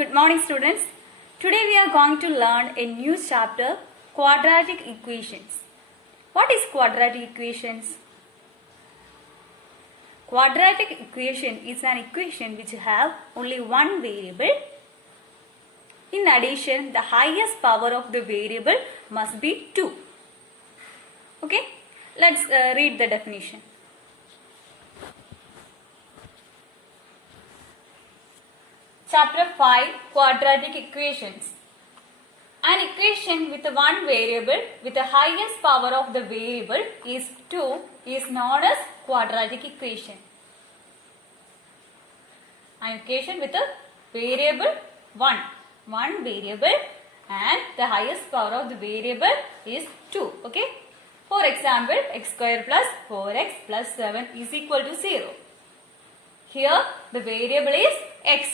Good morning, students. Today we are going to learn a new chapter, quadratic equations. What is quadratic equations? Quadratic equation is an equation which have only one variable. In addition, the highest power of the variable must be 2. Okay, let's read the definition. Chapter 5, Quadratic Equations. An equation with one variable with the highest power of the variable is 2 is known as quadratic equation. An equation with a variable 1 variable and the highest power of the variable is 2. Okay. For example, x square plus 4x plus 7 is equal to 0. Here the variable is x.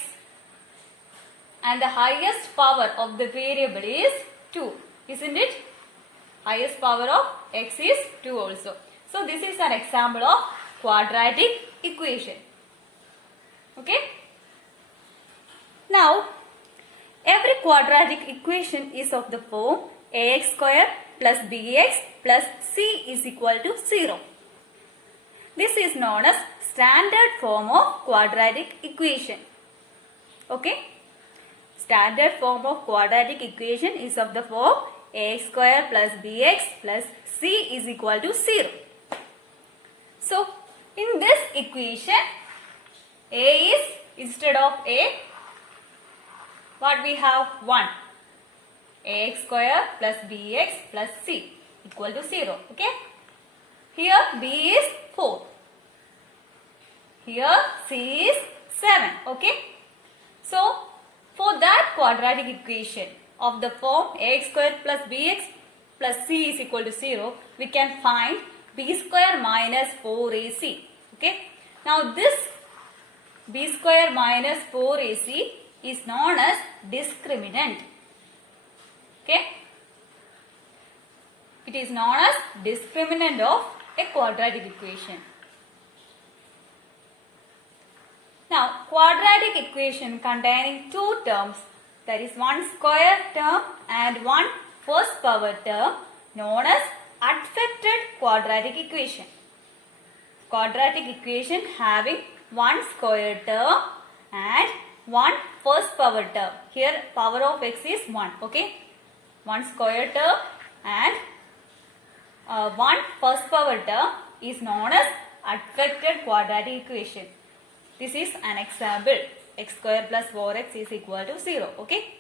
And the highest power of the variable is 2, isn't it? Highest power of x is 2 also. So this is an example of quadratic equation. Okay. Now, every quadratic equation is of the form ax square plus bx plus c is equal to 0. This is known as standard form of quadratic equation. Okay. Standard form of quadratic equation is of the form ax square plus bx plus c is equal to 0. So, in this equation, a is instead of a, what we have 1. Ax square plus bx plus c equal to 0. Okay. Here b is 4. Here c is 7. Okay. So, for that quadratic equation of the form ax square plus bx plus c is equal to 0, we can find b square minus 4ac. Okay. Now this b square minus 4ac is known as discriminant. Okay. It is known as discriminant of a quadratic equation. Now, quadratic equation containing two terms, that is one square term and one first power term, known as adfacted quadratic equation. Quadratic equation having one square term and one first power term. Here power of x is 1. Okay. One square term and one first power term is known as adfacted quadratic equation. This is an example. X square plus 4x is equal to 0. Okay.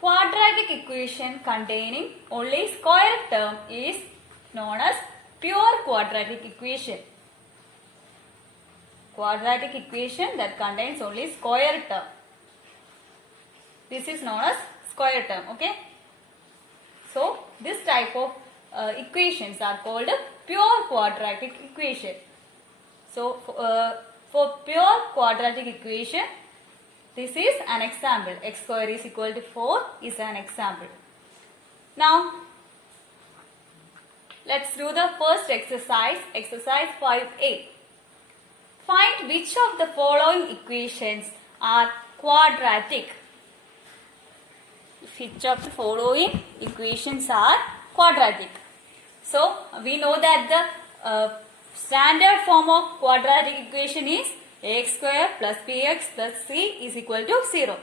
Quadratic equation containing only square term is known as pure quadratic equation. Quadratic equation that contains only square term. This is known as square term. Okay. So, this type of equations are called pure quadratic equation. So, for pure quadratic equation, this is an example. X square is equal to 4 is an example. Now, let's do the first exercise, exercise 5a. Find which of the following equations are quadratic. Which of the following equations are quadratic? So, we know that the standard form of quadratic equation is ax square plus bx plus c is equal to 0.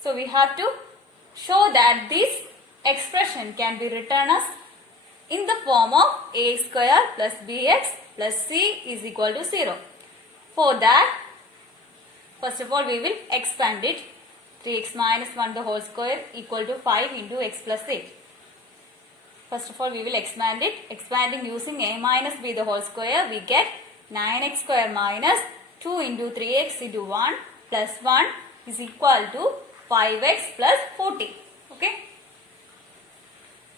So, we have to show that this expression can be written as in the form of ax square plus bx plus c is equal to 0. For that, first of all, we will expand it. 3x minus 1 the whole square equal to 5 into x plus 8. First of all, we will expand it. Expanding using a minus b the whole square, we get 9x square minus 2 into 3x into 1 plus 1 is equal to 5x plus 40. Okay.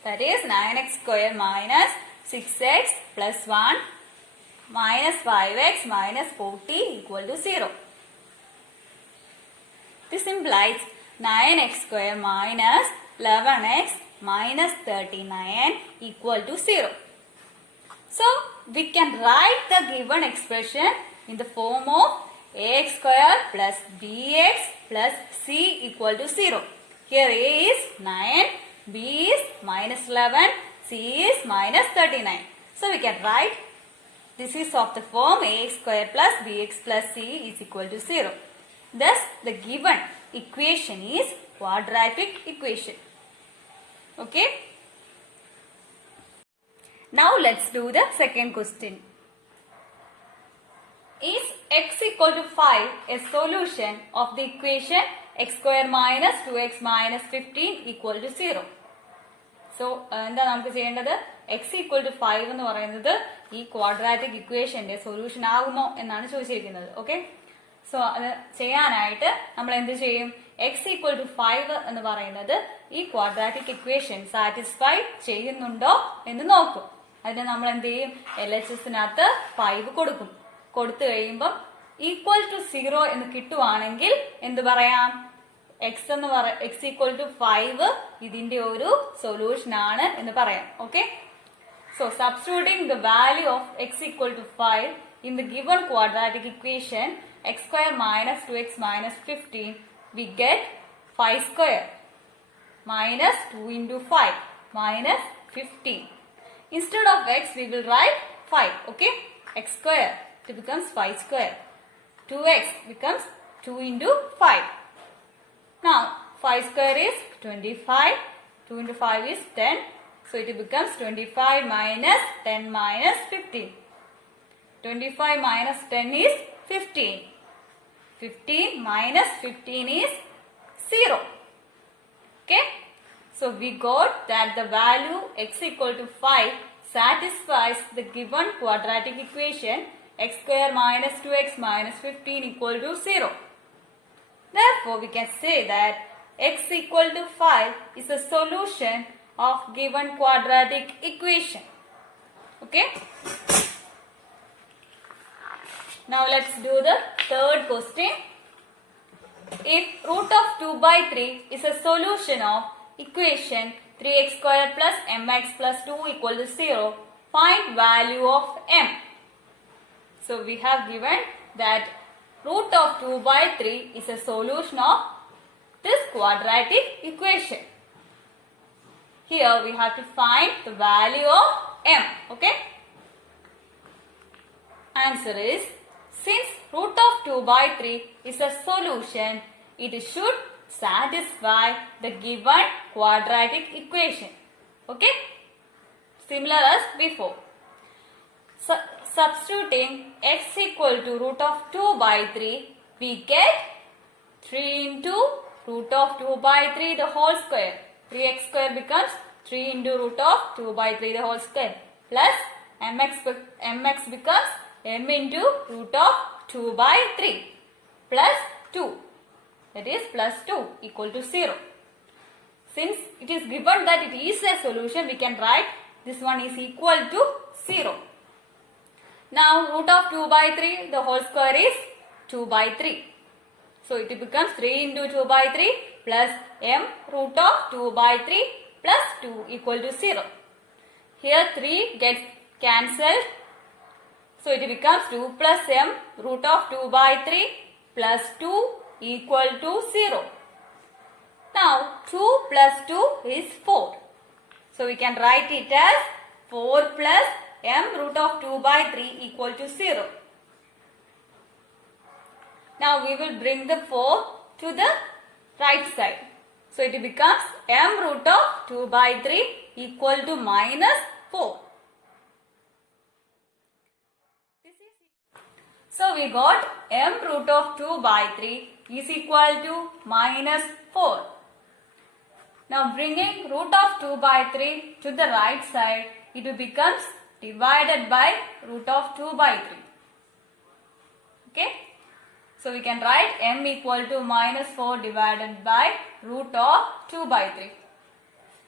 That is 9x square minus 6x plus 1 minus 5x minus 40 equal to 0. This implies 9x square minus 11x minus 39 equal to 0. So, we can write the given expression in the form of ax square plus bx plus c equal to 0. Here a is 9, b is minus 11, c is minus 39. So we can write this is of the form ax square plus bx plus c is equal to 0. Thus the given equation is quadratic equation. Okay. Now let's do the second question. Is x equal to 5 a solution of the equation x square minus 2x minus 15 equal to 0? So, എന്താ നമുക്ക് ചെയ്യേണ്ടത്? x equal to 5 എന്ന് പറയുന്നത് ഈ quadratic ഇക്വേഷന്റെ solution ആകുമോ എന്നാണ് ചോദിച്ചിരിക്കുന്നത്. ഓക്കെ, സോ അത് ചെയ്യാനായിട്ട് നമ്മൾ എന്ത് ചെയ്യും? x equal to 5 എന്ന് പറയുന്നത് ഈ ക്വാഡ്രാറ്റിക് ഇക്വേഷൻ സാറ്റിസ്ഫൈ ചെയ്യുന്നുണ്ടോ എന്ന് നോക്കും. അതിന് നമ്മൾ എന്ത് ചെയ്യും? LHSനകത്ത് 5 കൊടുക്കും. കൊടുത്തു കഴിയുമ്പം ഈക്വൽ ടു 0 എന്ന് കിട്ടുവാണെങ്കിൽ എന്ത് പറയാം? എക്സ് ഈക്വൽ ടു 5 ഇതിന്റെ ഒരു സൊല്യൂഷൻ ആണ് എന്ന് പറയാം. Okay, so substituting the value of x equal to 5 in the given quadratic equation x square minus 2x minus 15 we get 5 square minus 2 into 5 minus 15. Instead of x we will write 5. Okay, x square it becomes 5 square. 2x becomes 2 into 5. Now 5 square is 25. 2 into 5 is 10. So it becomes 25 minus 10 minus 15. 25 minus 10 is 15. 15 minus 15 is 0. Okay. So we got that the value x equal to 5 satisfies the given quadratic equation x square minus 2x minus 15 equal to 0. Therefore, we can say that x equal to 5 is a solution of given quadratic equation. Okay. Now let's do the third question. If root of 2 by 3 is a solution of equation 3x square plus mx plus 2 equal to 0, find value of m. So we have given that root of 2 by 3 is a solution of this quadratic equation. Here we have to find the value of m. Okay. Answer is, since root of 2 by 3 is a solution, it should satisfy the given quadratic equation. Okay. Similar as before. Substituting x equal to root of 2 by 3, we get 3 into root of 2 by 3 the whole square. 3x square becomes 3 into root of 2 by 3 the whole square. Plus mx becomes m into root of 2 by 3 plus 2. That is plus 2 equal to 0. Since it is given that it is a solution, we can write this one is equal to 0. Now root of 2 by 3 the whole square is 2 by 3. So it becomes 3 into 2 by 3 plus m root of 2 by 3 plus 2 equal to 0. Here 3 gets cancelled. So it becomes 2 plus m root of 2 by 3 plus 2 equal to 0. Now 2 plus 2 is 4. So we can write it as 4 plus m root of 2 by 3 equal to 0. Now we will bring the 4 to the right side. So it becomes m root of 2 by 3 equal to minus 4. So we got m root of 2 by 3 is equal to minus 4. Now bringing root of 2 by 3 to the right side, it becomes divided by root of 2 by 3. Okay. So we can write m equal to minus 4 divided by root of 2 by 3.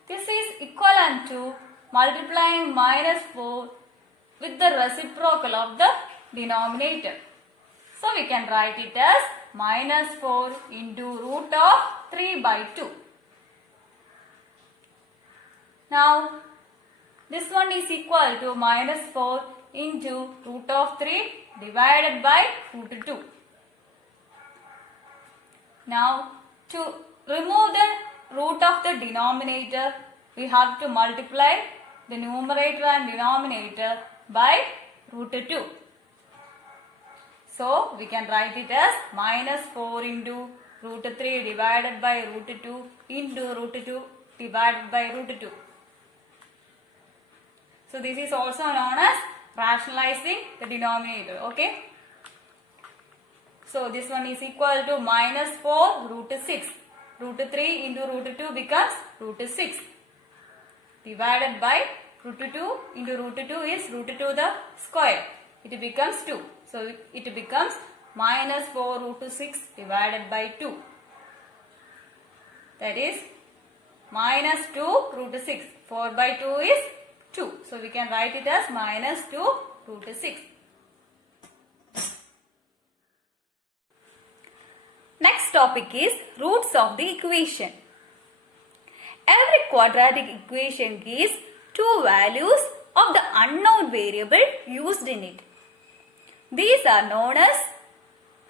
This is equivalent to multiplying minus 4 with the reciprocal of the denominator. So we can write it as minus 4 into root of 3 by 2. Now this one is equal to minus 4 into root of 3 divided by root 2. Now to remove the root of the denominator, we have to multiply the numerator and denominator by root 2. So we can write it as minus 4 into root 3 divided by root 2 into root 2 divided by root 2. So this is also known as rationalizing the denominator. Okay. So this one is equal to minus 4 root 6. Root 3 into root 2 becomes root 6. Divided by root 2 into root 2 is root 2 the square. It becomes 2. So it becomes minus 4 root 6 divided by 2. That is minus 2 root 6. 4 by 2 is 2. So we can write it as minus 2 root 6. Next topic is roots of the equation. Every quadratic equation gives two values of the unknown variable used in it. These are known as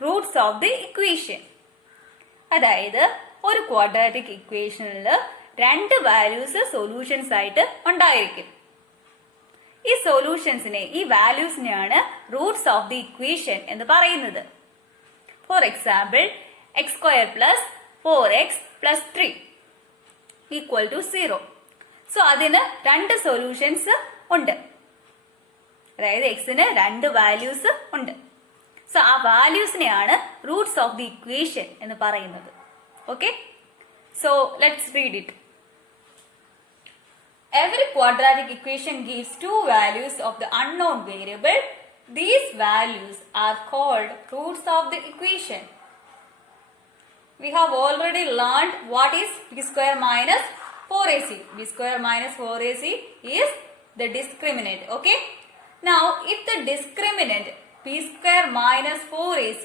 roots of the equation. അതായത് ഒരു quadratic ഇക്വേഷനിൽ രണ്ട് values solutions ആയിട്ട് ഉണ്ടായിരിക്കും. ഈ സൊല്യൂഷൻസിനെ, ഈ വാല്യൂസിനെയാണ് റൂട്ട്സ് ഓഫ് ദി ഇക്വേഷൻ എന്ന് പറയുന്നത്. For example x square plus 4x plus 3 equal to 0. So അതിന് രണ്ട് സൊല്യൂഷൻസ് ഉണ്ട്. അതായത് എക്സിന് രണ്ട് വാല്യൂസ് ഉണ്ട്. സോ ആ വാല്യൂസിനെയാണ് റൂട്ട്സ് ഓഫ് ദി ഇക്വേഷൻ എന്ന് പറയുന്നത്. Okay, so let's read it. Every quadratic equation gives two values of the unknown variable. These values are called roots of the equation. We have already learned what is b square minus 4ac. b square minus 4ac is the discriminant. Okay. Now, if the discriminant b square minus 4ac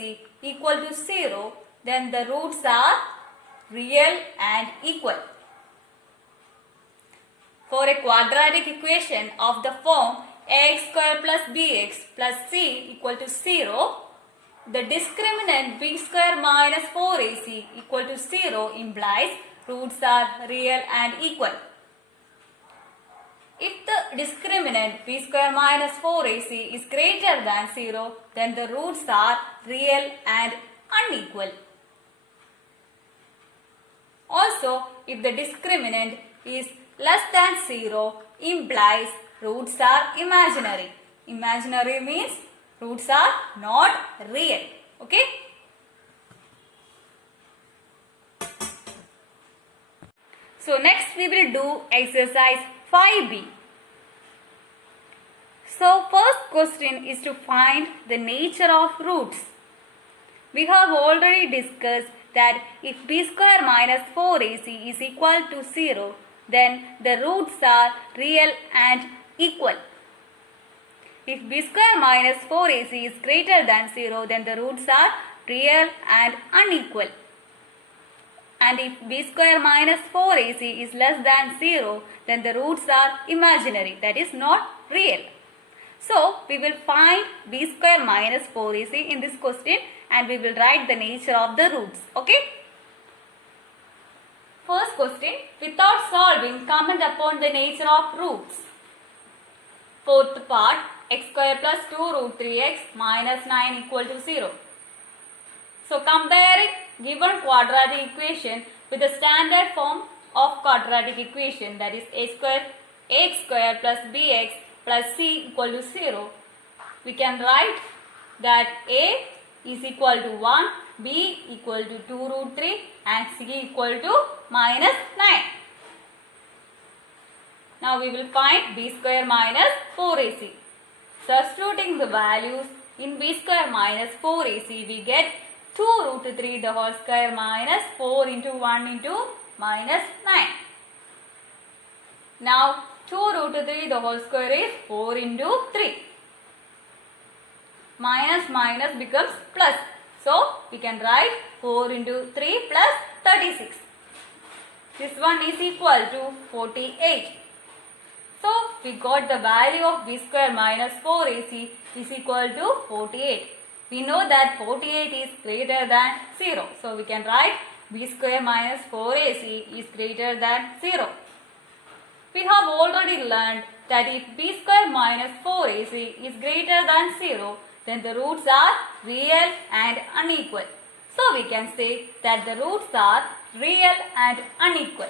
equal to 0, then the roots are real and equal. For a quadratic equation of the form ax square plus bx plus c equal to 0, the discriminant b square minus 4ac equal to 0 implies roots are real and equal. If the discriminant b square minus 4ac is greater than 0, then the roots are real and unequal. Also, if the discriminant is less than 0, implies roots are imaginary. Imaginary means roots are not real. Okay. So next we will do exercise 5b. So first question is to find the nature of roots. We have already discussed that if b square minus 4ac is equal to 0, then the roots are real and equal. If b square minus 4ac is greater than 0, then the roots are real and unequal. And if b square minus 4ac is less than 0, then the roots are imaginary, that is not real. So, we will find b square minus 4ac in this question and we will write the nature of the roots. Okay? First question, without solving, comment upon the nature of roots. Fourth part, x square plus 2 root 3x minus 9 equal to 0. So comparing given quadratic equation with the standard form of quadratic equation, that is x square plus bx plus c equal to 0, we can write that a is equal to 1, b equal to 2 root 3 and c equal to minus 9. Now we will find b square minus 4ac. Substituting the values in b square minus 4ac, we get 2 root 3 the whole square minus 4 into 1 into minus 9. Now 2 root 3 the whole square is 4 into 3. Minus minus becomes plus. So we can write 4 into 3 plus 36. This one is equal to 48. So we got the value of b square minus 4ac is equal to 48. We know that 48 is greater than 0. So we can write b square minus 4ac is greater than 0. We have already learned that if b square minus 4ac is greater than 0, then the roots are real and unequal. So we can say that the roots are real and unequal.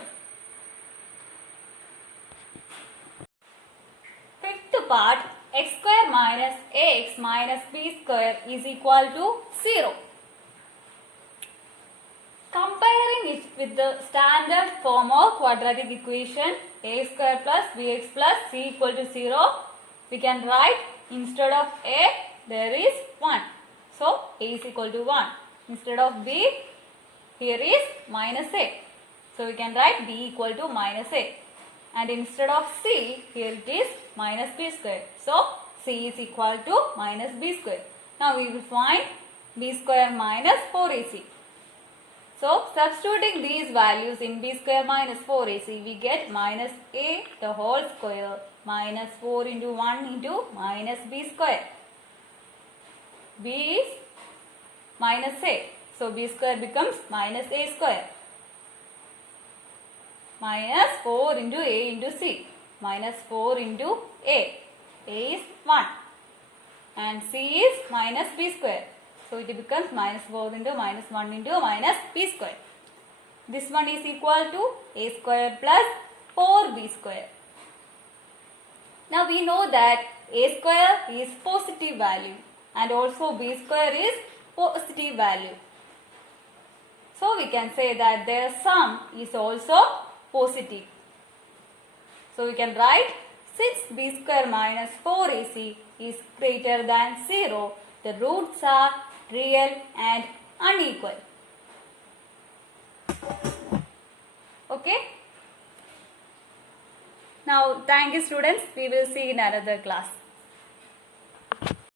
Fifth part, x square minus ax minus b square is equal to 0. Comparing it with the standard form of quadratic equation a square plus bx plus c equal to 0, we can write instead of a there is 1. So a is equal to 1. Instead of b here is minus a. So we can write b equal to minus a. And instead of c here it is minus b square. So c is equal to minus b square. Now we will find b square minus 4ac. So substituting these values in b square minus 4ac, we get minus a the whole square minus 4 into 1 into minus b square. b is minus a. So b square becomes minus a square. Minus 4 into a into c. Minus 4 into a. A is 1. And c is minus b square. So it becomes minus 4 into minus 1 into minus b square. This one is equal to a square plus 4b square. Now we know that a square is positive value and also b square is positive value. So we can say that their sum is also positive. So we can write since b square minus 4ac is greater than 0, the roots are real and unequal. Okay. Now thank you students. We will see in another class.